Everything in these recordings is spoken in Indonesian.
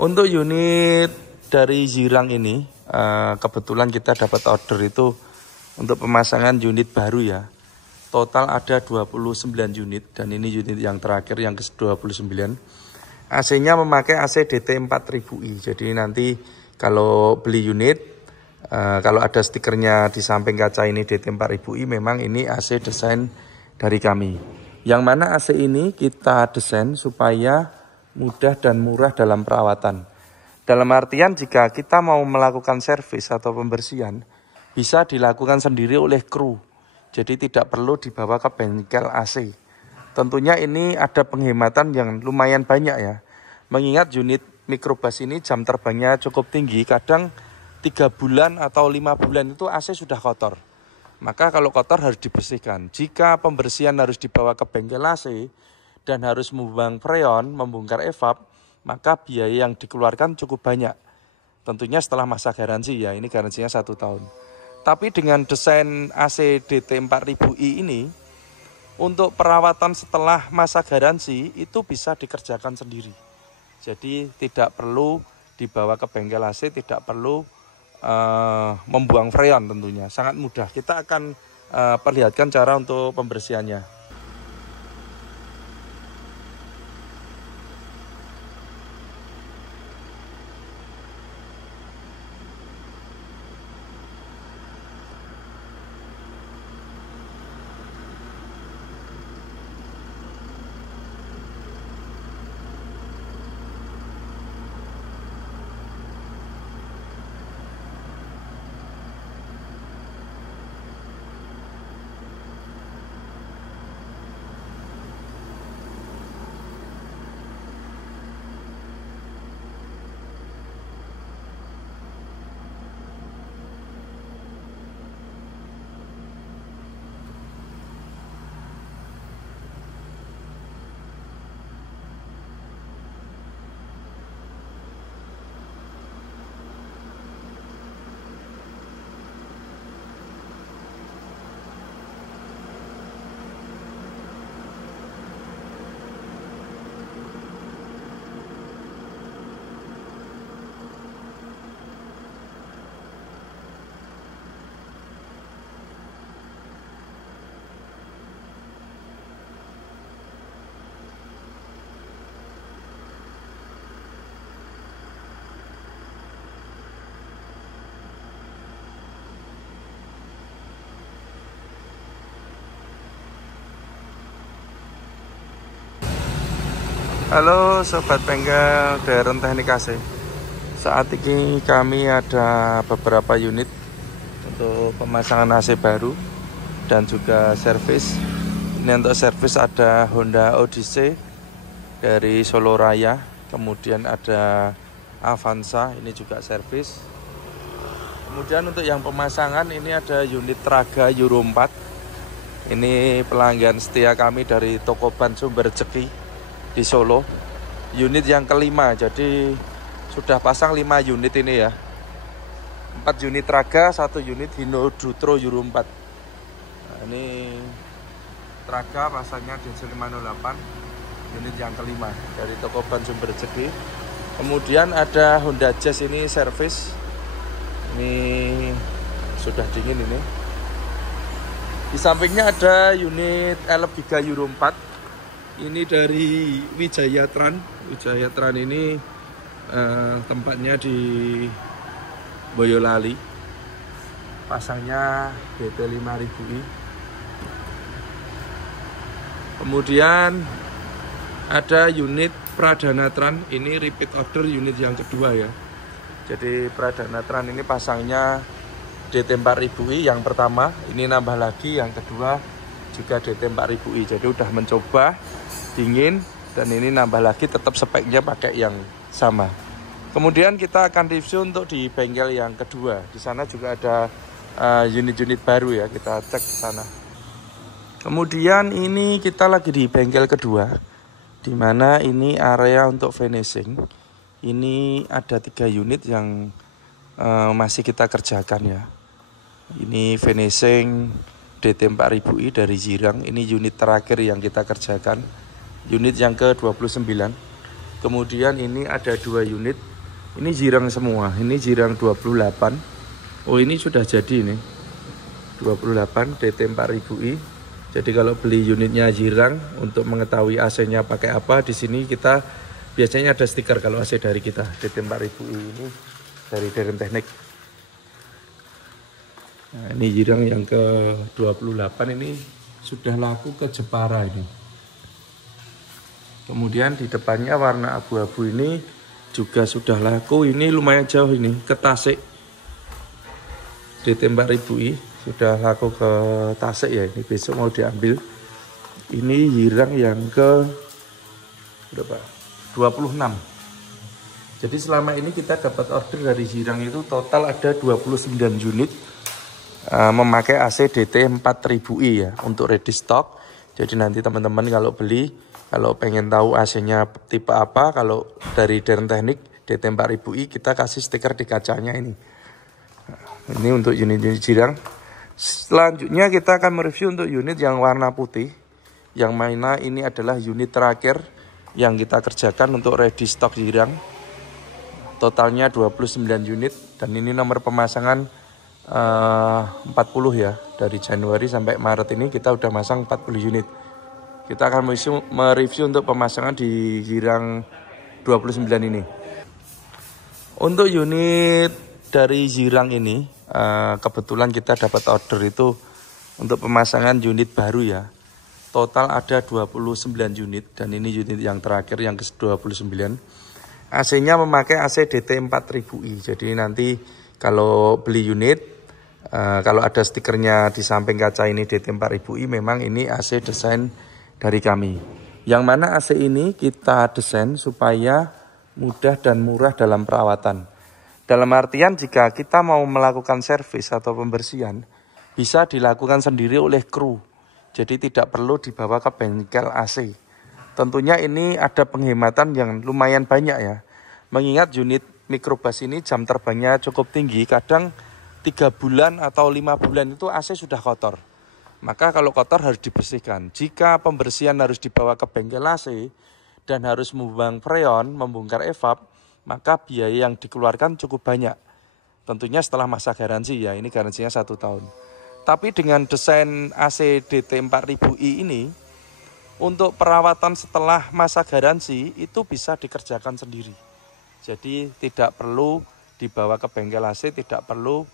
Untuk unit dari Zirang ini, kebetulan kita dapat order itu untuk pemasangan unit baru ya. Total ada 29 unit dan ini unit yang terakhir yang ke-29. AC-nya memakai AC DT 4000i. Jadi nanti kalau beli unit, kalau ada stikernya di samping kaca ini DT 4000i, memang ini AC desain dari kami. Yang mana AC ini kita desain supaya mudah dan murah dalam perawatan. Dalam artian jika kita mau melakukan servis atau pembersihan, bisa dilakukan sendiri oleh kru. Jadi tidak perlu dibawa ke bengkel AC. Tentunya ini ada penghematan yang lumayan banyak ya. Mengingat unit microbus ini jam terbangnya cukup tinggi, kadang 3 bulan atau 5 bulan itu AC sudah kotor. Maka kalau kotor harus dibersihkan. Jika pembersihan harus dibawa ke bengkel AC dan harus membuang freon, membongkar evap, maka biaya yang dikeluarkan cukup banyak. Tentunya setelah masa garansi ya, ini garansinya 1 tahun. Tapi dengan desain AC DT 4000i ini, untuk perawatan setelah masa garansi itu bisa dikerjakan sendiri. Jadi tidak perlu dibawa ke bengkel AC, tidak perlu membuang freon tentunya. Sangat mudah. Kita akan perlihatkan cara untuk pembersihannya. Halo Sobat Bengkel Deren Teknik AC. Saat ini kami ada beberapa unit untuk pemasangan AC baru dan juga servis. Ini untuk servis ada Honda Odyssey dari Solo Raya. Kemudian ada Avanza, ini juga servis. Kemudian untuk yang pemasangan ini ada unit Traga Euro 4. Ini pelanggan setia kami dari toko ban Sumber Rezeki di Solo. Unit yang kelima, jadi sudah pasang 5 unit ini ya. 4 unit Traga, 1 unit Hino Dutro Euro 4. Nah, ini Traga pasangnya diesel 508, unit yang kelima dari toko ban Sumber Rezeki. Kemudian ada Honda Jazz, ini servis. Ini sudah dingin ini. Di sampingnya ada unit Elf Giga Euro 4. Ini dari Wijaya Tran. Wijaya Tran ini tempatnya di Boyolali. Pasangnya DT 5000i. Kemudian ada unit Pradana Tran. Ini repeat order unit yang kedua ya. Jadi Pradana Tran ini pasangnya DT 4000i yang pertama. Ini nambah lagi yang kedua juga DT 4000i. Jadi udah mencoba dingin dan ini nambah lagi, tetap speknya pakai yang sama. Kemudian kita akan review untuk di bengkel yang kedua. Di sana juga ada unit-unit baru ya, kita cek ke sana. Kemudian ini kita lagi di bengkel kedua, di mana ini area untuk finishing. Ini ada 3 unit yang masih kita kerjakan ya. Ini finishing DT 4000i dari Zirang. Ini unit terakhir yang kita kerjakan, unit yang ke-29. Kemudian ini ada 2 unit Ini jirang semua. Ini jirang 28. Oh, ini sudah jadi ini. 28 DT 4000i. Jadi kalau beli unitnya jirang untuk mengetahui AC-nya pakai apa, di sini kita biasanya ada stiker kalau AC dari kita. DT 4000i ini dari Deren Teknik. Nah, ini jirang yang ke 28 ini sudah laku ke Jepara ini. Kemudian di depannya warna abu-abu ini juga sudah laku. Ini lumayan jauh ini ke Tasik. DT 4000i sudah laku ke Tasik ya. Ini besok mau diambil. Ini jirang yang ke berapa? 26. Jadi selama ini kita dapat order dari jirang itu total ada 29 unit. Memakai AC DT 4000i ya untuk ready stock. Jadi nanti teman-teman kalau beli, kalau pengen tahu AC-nya tipe apa, kalau dari Deren Teknik DT 4000i kita kasih stiker di kacanya ini. Ini untuk unit-unit jirang. Selanjutnya kita akan mereview untuk unit yang warna putih, yang mana ini adalah unit terakhir yang kita kerjakan untuk ready stock jirang. Totalnya 29 unit dan ini nomor pemasangan 40 ya. Dari Januari sampai Maret ini kita udah masang 40 unit. Kita akan mereview untuk pemasangan di jirang 29 ini. Untuk unit dari jirang ini kebetulan kita dapat order itu untuk pemasangan unit baru ya. Total ada 29 unit dan ini unit yang terakhir yang ke-29. AC-nya memakai AC DT 4000i. Jadi nanti kalau beli unit, kalau ada stikernya di samping kaca ini DT 4000i, memang ini AC desain dari kami. Yang mana AC ini kita desain supaya mudah dan murah dalam perawatan. Dalam artian jika kita mau melakukan servis atau pembersihan, bisa dilakukan sendiri oleh kru. Jadi tidak perlu dibawa ke bengkel AC. Tentunya ini ada penghematan yang lumayan banyak ya. Mengingat unit microbus ini jam terbangnya cukup tinggi, kadang 3 bulan atau 5 bulan itu AC sudah kotor. Maka kalau kotor harus dibersihkan. Jika pembersihan harus dibawa ke bengkel AC dan harus membuang freon, membongkar evap, maka biaya yang dikeluarkan cukup banyak. Tentunya setelah masa garansi ya, ini garansinya 1 tahun. Tapi dengan desain AC DT 4000i ini, untuk perawatan setelah masa garansi itu bisa dikerjakan sendiri. Jadi tidak perlu dibawa ke bengkel AC, tidak perlu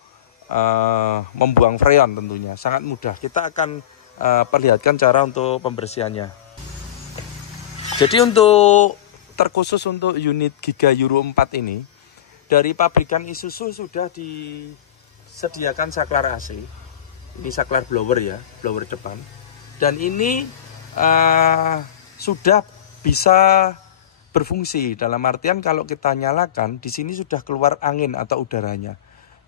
membuang freon tentunya. Sangat mudah. Kita akan perlihatkan cara untuk pembersihannya. Jadi untuk terkhusus untuk unit Giga Euro 4 ini, dari pabrikan Isuzu sudah disediakan saklar AC. Ini saklar blower ya, blower depan. Dan ini sudah bisa berfungsi. Dalam artian kalau kita nyalakan, di sini sudah keluar angin atau udaranya.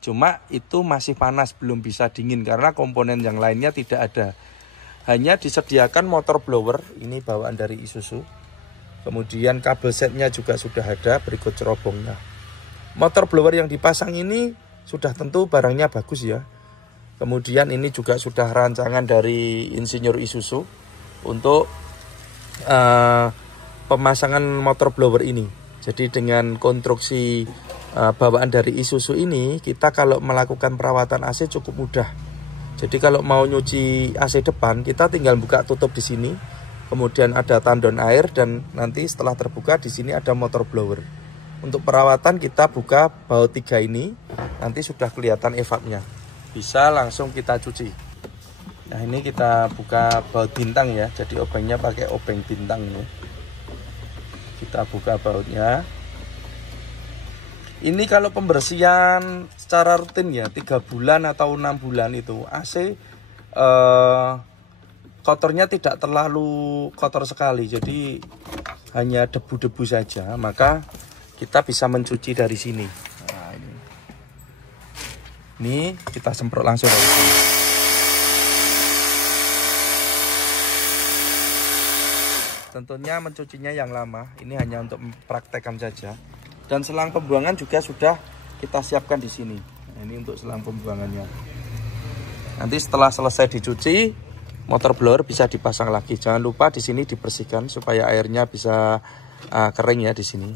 Cuma itu masih panas, belum bisa dingin karena komponen yang lainnya tidak ada. Hanya disediakan motor blower, ini bawaan dari Isuzu. Kemudian kabel setnya juga sudah ada, berikut cerobongnya. Motor blower yang dipasang ini sudah tentu barangnya bagus ya. Kemudian ini juga sudah rancangan dari insinyur Isuzu untuk pemasangan motor blower ini. Jadi dengan konstruksi bawaan dari Isuzu ini, kita kalau melakukan perawatan AC cukup mudah. Jadi kalau mau nyuci AC depan, kita tinggal buka tutup di sini. Kemudian ada tandon air dan nanti setelah terbuka di sini ada motor blower. Untuk perawatan kita buka baut 3 ini, nanti sudah kelihatan evapnya. Bisa langsung kita cuci. Nah ini kita buka baut bintang ya, jadi obengnya pakai obeng bintang ini. Kita buka bautnya. Ini kalau pembersihan secara rutin ya, 3 bulan atau 6 bulan itu AC kotornya tidak terlalu kotor sekali, jadi hanya debu-debu saja, maka kita bisa mencuci dari sini. Nah, ini kita semprot langsung dari sini. Tentunya mencucinya yang lama, ini hanya untuk mempraktekkan saja. Dan selang pembuangan juga sudah kita siapkan di sini. Nah, ini untuk selang pembuangannya. Nanti setelah selesai dicuci, motor blower bisa dipasang lagi. Jangan lupa di sini dibersihkan supaya airnya bisa kering ya di sini.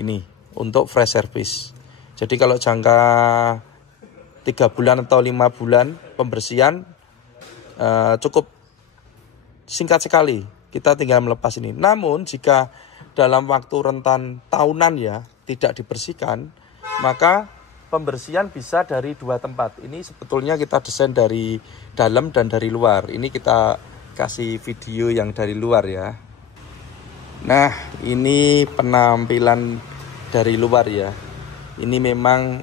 Ini untuk fresh service. Jadi kalau jangka 3 bulan atau 5 bulan pembersihan cukup singkat sekali, kita tinggal melepas ini. Namun jika dalam waktu rentan tahunan ya tidak dibersihkan, maka pembersihan bisa dari 2 tempat. Ini sebetulnya kita desain dari dalam dan dari luar. Ini kita kasih video yang dari luar ya. Nah, ini penampilan dari luar ya. Ini memang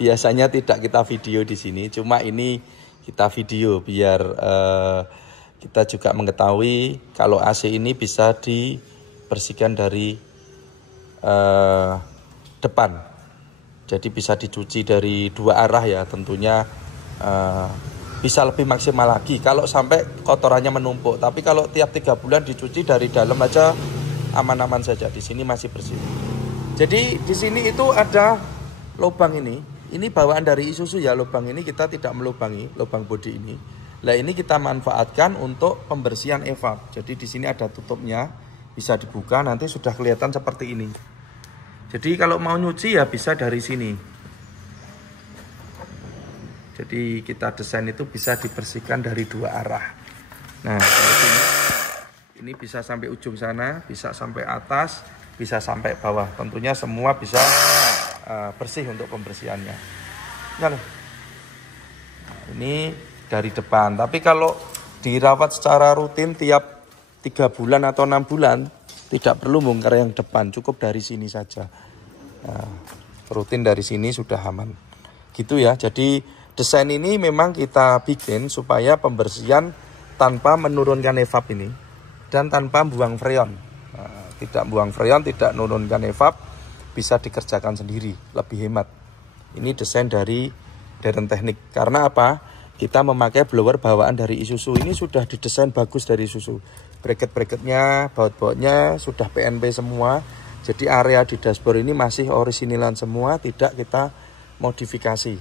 biasanya tidak kita video di sini, cuma ini kita video biar kita juga mengetahui kalau AC ini bisa dibersihkan dari depan. Jadi bisa dicuci dari 2 arah ya, tentunya bisa lebih maksimal lagi kalau sampai kotorannya menumpuk. Tapi kalau tiap 3 bulan dicuci dari dalam aja aman-aman saja. Di sini masih bersih. Jadi di sini itu ada lubang ini. Ini bawaan dari Isuzu ya, lubang ini kita tidak melubangi, lubang bodi ini. Nah, ini kita manfaatkan untuk pembersihan evap. Jadi di sini ada tutupnya, bisa dibuka, nanti sudah kelihatan seperti ini. Jadi kalau mau nyuci ya bisa dari sini. Jadi kita desain itu bisa dibersihkan dari 2 arah. Nah, dari sini ini bisa sampai ujung sana, bisa sampai atas, bisa sampai bawah. Tentunya semua bisa bersih untuk pembersihannya. Nah, ini dari depan. Tapi kalau dirawat secara rutin tiap 3 bulan atau 6 bulan, tidak perlu bongkar yang depan, cukup dari sini saja. Nah, rutin dari sini sudah aman. Gitu ya. Jadi desain ini memang kita bikin supaya pembersihan tanpa menurunkan evap ini dan tanpa buang freon. Nah, tidak buang freon, tidak menurunkan evap, bisa dikerjakan sendiri, lebih hemat. Ini desain dari Deren Teknik. Karena apa? Kita memakai blower bawaan dari Isuzu. Ini sudah didesain bagus dari Isuzu. Bracket-bracketnya, baut-bautnya sudah PNP semua. Jadi area di dashboard ini masih originalan semua, tidak kita modifikasi.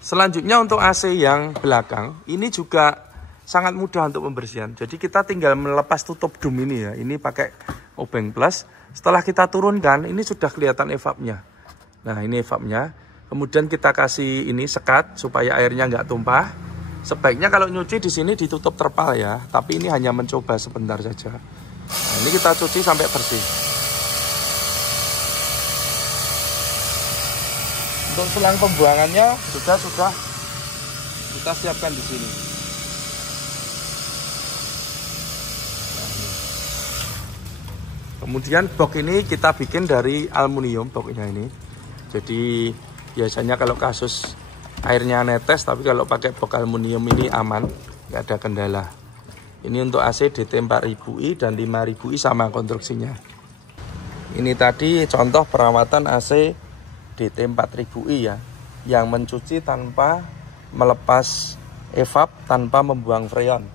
Selanjutnya untuk AC yang belakang, ini juga sangat mudah untuk pembersihan. Jadi kita tinggal melepas tutup dum ini ya. Ini pakai obeng plus. Setelah kita turunkan, ini sudah kelihatan evapnya. Nah, ini evapnya. Kemudian kita kasih ini sekat supaya airnya nggak tumpah. Sebaiknya kalau nyuci di sini ditutup terpal ya. Tapi ini hanya mencoba sebentar saja. Nah, ini kita cuci sampai bersih. Untuk selang pembuangannya sudah kita siapkan di sini. Kemudian box ini kita bikin dari aluminium boxnya ini. Jadi biasanya kalau kasus airnya netes, tapi kalau pakai box aluminium ini aman, nggak ada kendala. Ini untuk AC DT 4000i dan 5000i sama konstruksinya. Ini tadi contoh perawatan AC DT 4000i ya, yang mencuci tanpa melepas evap, tanpa membuang freon.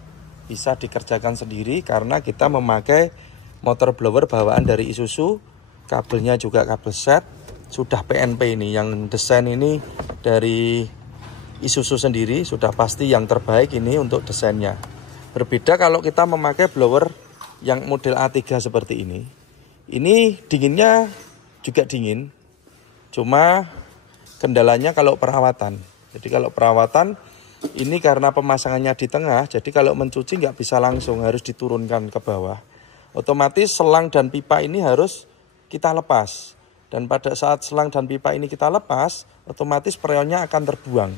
Bisa dikerjakan sendiri karena kita memakai motor blower bawaan dari Isuzu, kabelnya juga kabel set, sudah PNP ini, yang desain ini dari Isuzu sendiri, sudah pasti yang terbaik ini untuk desainnya. Berbeda kalau kita memakai blower yang model A3 seperti ini dinginnya juga dingin, cuma kendalanya kalau perawatan. Jadi kalau perawatan ini karena pemasangannya di tengah, jadi kalau mencuci nggak bisa langsung, harus diturunkan ke bawah. Otomatis selang dan pipa ini harus kita lepas. Dan pada saat selang dan pipa ini kita lepas, otomatis freonnya akan terbuang.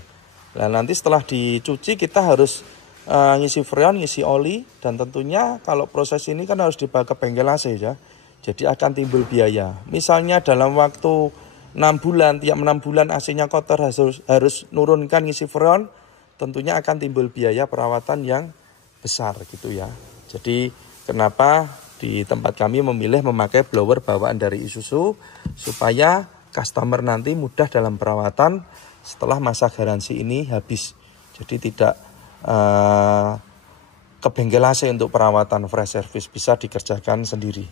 Nah, nanti setelah dicuci kita harus ngisi freon, ngisi oli. Dan tentunya kalau proses ini kan harus dibawa ke bengkel AC ya. Jadi akan timbul biaya. Misalnya dalam waktu 6 bulan, tiap 6 bulan AC-nya kotor, harus nurunkan ngisi freon. Tentunya akan timbul biaya perawatan yang besar gitu ya. Jadi kenapa di tempat kami memilih memakai blower bawaan dari Isuzu supaya customer nanti mudah dalam perawatan setelah masa garansi ini habis. Jadi tidak ke bengkel AC untuk perawatan fresh service, bisa dikerjakan sendiri.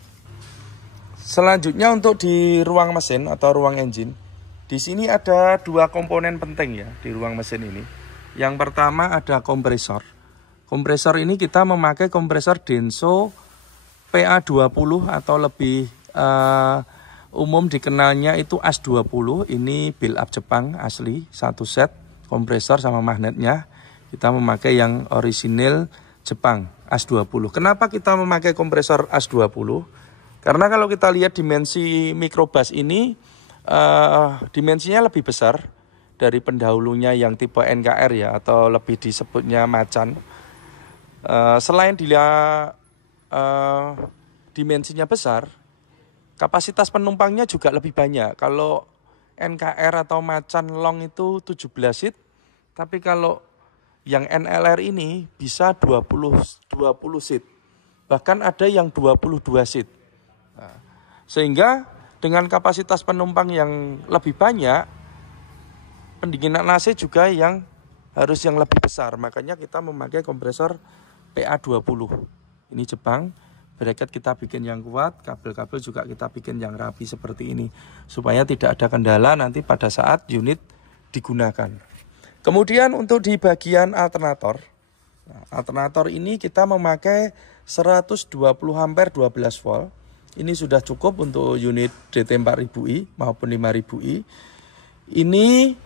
Selanjutnya untuk di ruang mesin atau ruang engine, di sini ada 2 komponen penting ya di ruang mesin ini. Yang pertama ada kompresor. Kompresor ini kita memakai kompresor Denso PA20 atau lebih umum dikenalnya itu AS20. Ini build up Jepang asli, satu set kompresor sama magnetnya. Kita memakai yang orisinil Jepang AS20. Kenapa kita memakai kompresor AS20? Karena kalau kita lihat dimensi microbus ini dimensinya lebih besar dari pendahulunya yang tipe NKR ya, atau lebih disebutnya macan. Selain dia dimensinya besar, kapasitas penumpangnya juga lebih banyak. Kalau NKR atau macan long itu 17 seat, tapi kalau yang NLR ini bisa 20 seat. Bahkan ada yang 22 seat. Sehingga dengan kapasitas penumpang yang lebih banyak, pendinginan AC juga yang harus yang lebih besar. Makanya kita memakai kompresor PA20. Ini Jepang. Bracket kita bikin yang kuat, kabel-kabel juga kita bikin yang rapi seperti ini. Supaya tidak ada kendala nanti pada saat unit digunakan. Kemudian untuk di bagian alternator. Alternator ini kita memakai 120 ampere 12 volt. Ini sudah cukup untuk unit DT4000i maupun 5000i. Ini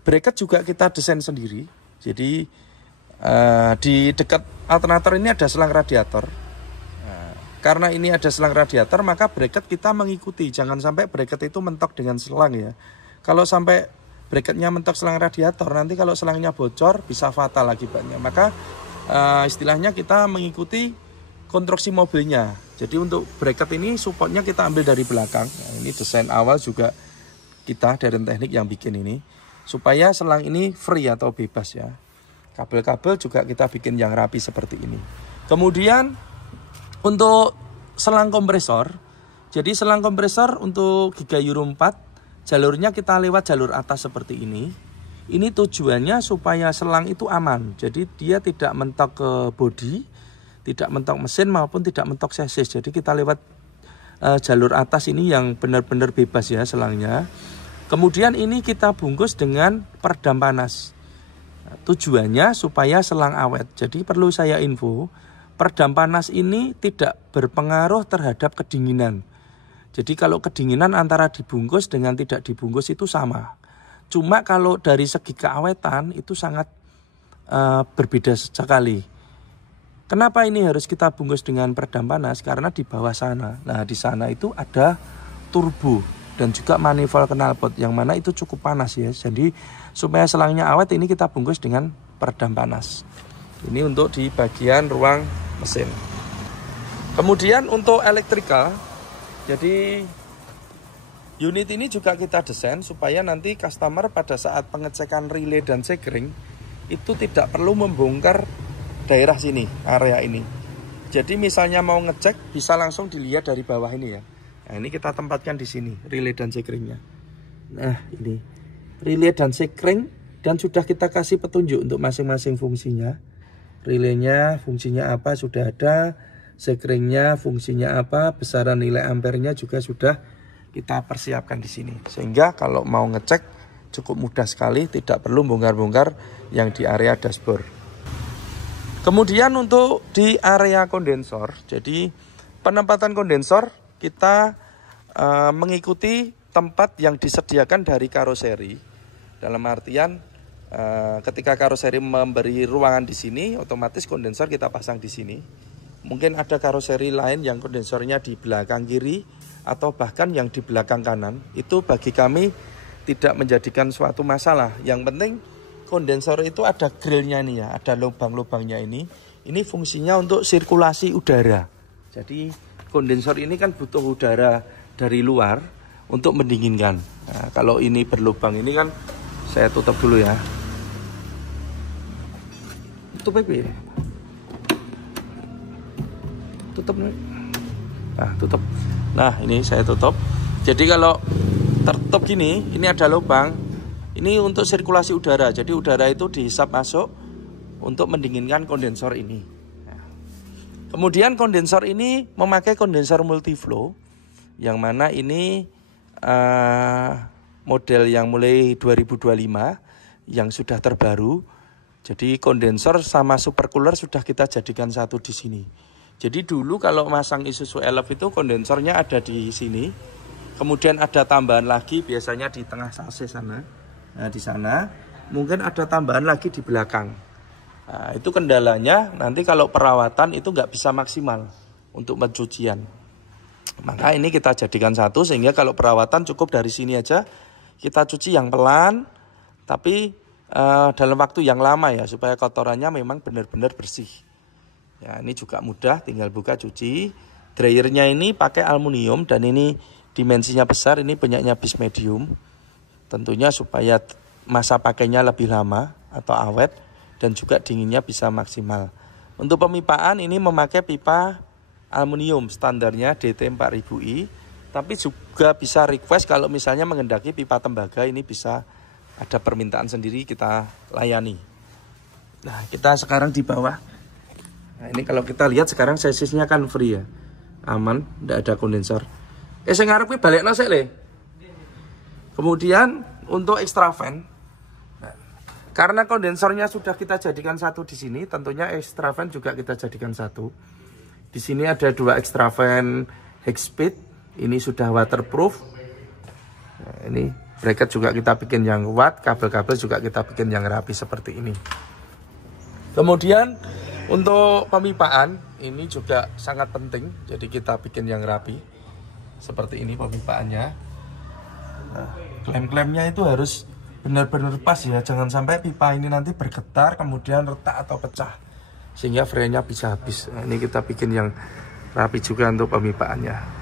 bracket juga kita desain sendiri. Jadi di dekat alternator ini ada selang radiator. Karena ini ada selang radiator, maka bracket kita mengikuti. Jangan sampai bracket itu mentok dengan selang ya. Kalau sampai bracketnya mentok selang radiator, nanti kalau selangnya bocor bisa fatal akibatnya. Maka istilahnya kita mengikuti konstruksi mobilnya. Jadi untuk bracket ini supportnya kita ambil dari belakang. Nah, ini desain awal juga kita dari teknik yang bikin ini. Supaya selang ini free atau bebas ya. Kabel-kabel juga kita bikin yang rapi seperti ini. Kemudian untuk selang kompresor. Jadi selang kompresor untuk Giga Euro 4. Jalurnya kita lewat jalur atas seperti ini. Ini tujuannya supaya selang itu aman. Jadi dia tidak mentok ke bodi, tidak mentok mesin maupun tidak mentok chassis. Jadi kita lewat jalur atas ini yang benar-benar bebas ya selangnya. Kemudian ini kita bungkus dengan peredam panas. Tujuannya supaya selang awet. Jadi perlu saya info, peredam panas ini tidak berpengaruh terhadap kedinginan. Jadi kalau kedinginan antara dibungkus dengan tidak dibungkus itu sama. Cuma kalau dari segi keawetan itu sangat berbeda sekali. Kenapa ini harus kita bungkus dengan peredam panas? Karena di bawah sana, nah di sana itu ada turbo dan juga manifold knalpot yang mana itu cukup panas ya. Jadi supaya selangnya awet ini kita bungkus dengan peredam panas. Ini untuk di bagian ruang mesin. Kemudian untuk elektrikal. Jadi unit ini juga kita desain supaya nanti customer pada saat pengecekan relay dan sekring itu tidak perlu membongkar daerah sini, area ini. Jadi misalnya mau ngecek bisa langsung dilihat dari bawah ini ya. Nah ini kita tempatkan di sini relay dan sekringnya. Nah ini relay dan sekring dan sudah kita kasih petunjuk untuk masing-masing fungsinya. Relaynya fungsinya apa sudah ada. Sekringnya fungsinya apa, besaran nilai ampernya juga sudah kita persiapkan di sini. Sehingga kalau mau ngecek cukup mudah sekali, tidak perlu bongkar-bongkar yang di area dashboard. Kemudian untuk di area kondensor, jadi penempatan kondensor kita mengikuti tempat yang disediakan dari karoseri. Dalam artian ketika karoseri memberi ruangan di sini, otomatis kondensor kita pasang di sini. Mungkin ada karoseri lain yang kondensornya di belakang kiri atau bahkan yang di belakang kanan. Itu bagi kami tidak menjadikan suatu masalah. Yang penting kondensor itu ada grillnya nih ya, ada lubang-lubangnya ini. Ini fungsinya untuk sirkulasi udara. Jadi kondensor ini kan butuh udara dari luar untuk mendinginkan. Nah, kalau ini berlubang ini kan saya tutup dulu ya. Tutup ya. Tutup nih. Nah, tutup. Nah, ini saya tutup. Jadi kalau tertutup gini, ini ada lubang. Ini untuk sirkulasi udara. Jadi udara itu dihisap masuk untuk mendinginkan kondensor ini. Nah, kemudian kondensor ini memakai kondensor multiflow yang mana ini model yang mulai 2025 yang sudah terbaru. Jadi kondensor sama supercooler sudah kita jadikan satu di sini. Jadi dulu kalau masang Isuzu Elf itu kondensornya ada di sini. Kemudian ada tambahan lagi biasanya di tengah sasis sana. Nah, di sana mungkin ada tambahan lagi di belakang. Nah, itu kendalanya nanti kalau perawatan itu nggak bisa maksimal untuk pencucian. Maka ini kita jadikan satu sehingga kalau perawatan cukup dari sini aja. Kita cuci yang pelan tapi dalam waktu yang lama ya supaya kotorannya memang benar-benar bersih. Ya, ini juga mudah, tinggal buka cuci. Dryernya ini pakai aluminium dan ini dimensinya besar, ini punyanya bis medium. Tentunya supaya masa pakainya lebih lama atau awet dan juga dinginnya bisa maksimal. Untuk pemipaan ini memakai pipa aluminium standarnya DT 4000i, tapi juga bisa request kalau misalnya mengendaki pipa tembaga ini bisa ada permintaan sendiri kita layani. Nah, kita sekarang di bawah. Nah, ini kalau kita lihat sekarang sasisnya kan free ya. Aman, tidak ada kondensor. Saya ngarep balik nasi le. Kemudian untuk extra fan, nah, karena kondensornya sudah kita jadikan satu di sini, tentunya extra fan juga kita jadikan satu. Di sini ada dua extra fan high speed, ini sudah waterproof. Nah, ini bracket juga kita bikin yang kuat, kabel-kabel juga kita bikin yang rapi seperti ini. Kemudian untuk pemipaan ini juga sangat penting, jadi kita bikin yang rapi seperti ini pemipaannya. Nah, klem-klemnya itu harus benar-benar pas ya, jangan sampai pipa ini nanti bergetar kemudian retak atau pecah sehingga frame-nya bisa habis. Nah, ini kita bikin yang rapi juga untuk pemipaannya.